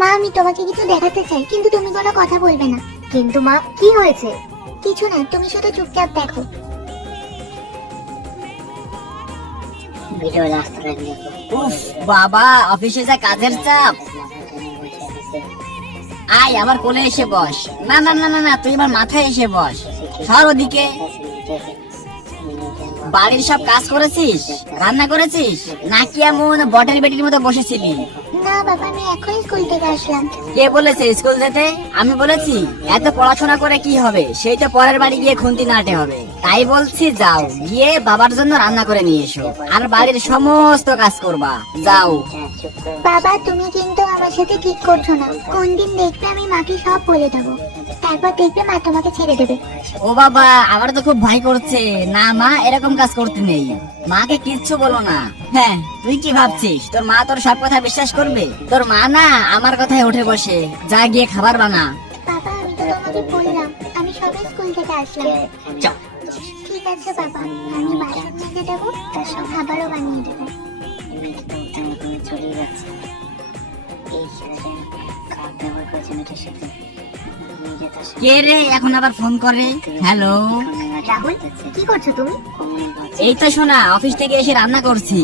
মা আমি তোমাকে কিছু দেখাতে চাই, কিন্তু তুমি কোনো কথা বলবে না। কিন্তু মা, কি হয়েছে? কিছু না, তুমি শুধু চুপচাপ দেখো। উফ বাবা, অফিসে যা কাজের চাপ। আয় আমার কোলে এসে বস। না না না না না, তুই আমার মাথায় এসে বস। সর ওদিকে। বাড়ির সব কাজ করেছিস? রান্না করেছিস নাকি এমন বটের বেটির মতো বসেছিলি? না বাবা, আমি এখনই স্কুল থেকে আসলাম। কে বলেছে স্কুল যেতে? আমি বলেছি? এত পড়াশোনা করে কি হবে, সেই তো পরের বাড়ি গিয়ে খুন্তি নাটে হবে। তাই বলছি যাও, গিয়ে বাবার জন্য রান্না করে নিয়ে এসো, আর বাড়ির সমস্ত কাজ করবা। যাও। বাবা তুমি কিন্তু আমার সাথে ঠিক করছো না। কোন দিন দেখবে আমি মাকে সব বলে দেবো, তারপর দেখবে মা তোমাকে ছেড়ে দেবে। ও বাবা, আমার তো খুব ভয় করছে। না মা, এরকম কাজ করতে নেই। মাকে কিচ্ছু বলো না। হ্যাঁ, তুই কি ভাবছিস তোর মা তোর সব কথা বিশ্বাস করবে? তোর মা না আমার কথায় উঠে বসে। যা গিয়ে খাবার বানা। বাবা আমি তো তোমাকে বললাম আমি সবে স্কুল থেকে আসলাম। যাও। ঠিক আছে বাবা, আমি বাসন মেজে দেবো, তার সব খাবারও বানিয়ে দেবো। কে রে এখন আবার ফোন করে? হ্যালো রাহুল, কি করছো তুমি? এই তো শোনা, অফিস থেকে এসে রান্না করছি।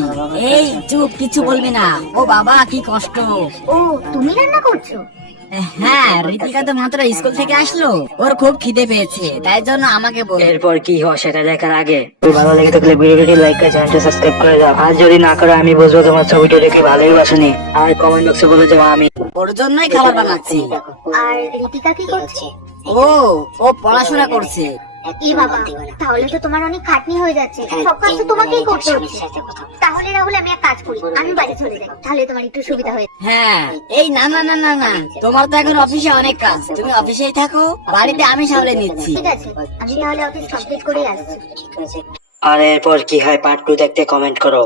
এই চুপ, কিছু বলবি না। ও বাবা কি কষ্ট। ও, তুমি রান্না করছো? হ্যাঁ, ঋতিকা তো মাত্র স্কুল থেকে আসলো, ওর খুব খিদে পেয়েছে, তাই জন্য আমাকে বল। এরপর কি হয় সেটা দেখার আগে ভালো লেগে থাকলে ভিডিওটি লাইক করে চ্যানেলটি সাবস্ক্রাইব করে দাও। আর যদি না করে আমি বুঝবো তোমার ছবিটি দেখে ভালোই বাসনি। আর কমেন্ট বক্সে বলে যাবো আমি ওর জন্যই খাবার বানাচ্ছি। আর ঋতিকা কি করছে? ও ও পড়াশোনা করছে। এ বাবা, তাহলে তো তোমার অনেক খাটনি হয়ে যাচ্ছে, সব কাজ তো তোমাকেই করতে হচ্ছে। তাহলে রাহুল আমি এক কাজ করি, আমি বাড়ি চলে যাই, তাহলে তোমার একটু সুবিধা হয়ে। হ্যাঁ, এই না না না না না, তোমার তো এখন অফিসে অনেক কাজ, তুমি অফিসেই থাকো, বাড়িতে আমি সামলে নিচ্ছি। ঠিক আছে, আমি তাহলে অফিস কমপ্লিট করে আসছি। আর এরপর কি হয় পার্ট 2 দেখতে কমেন্ট করো।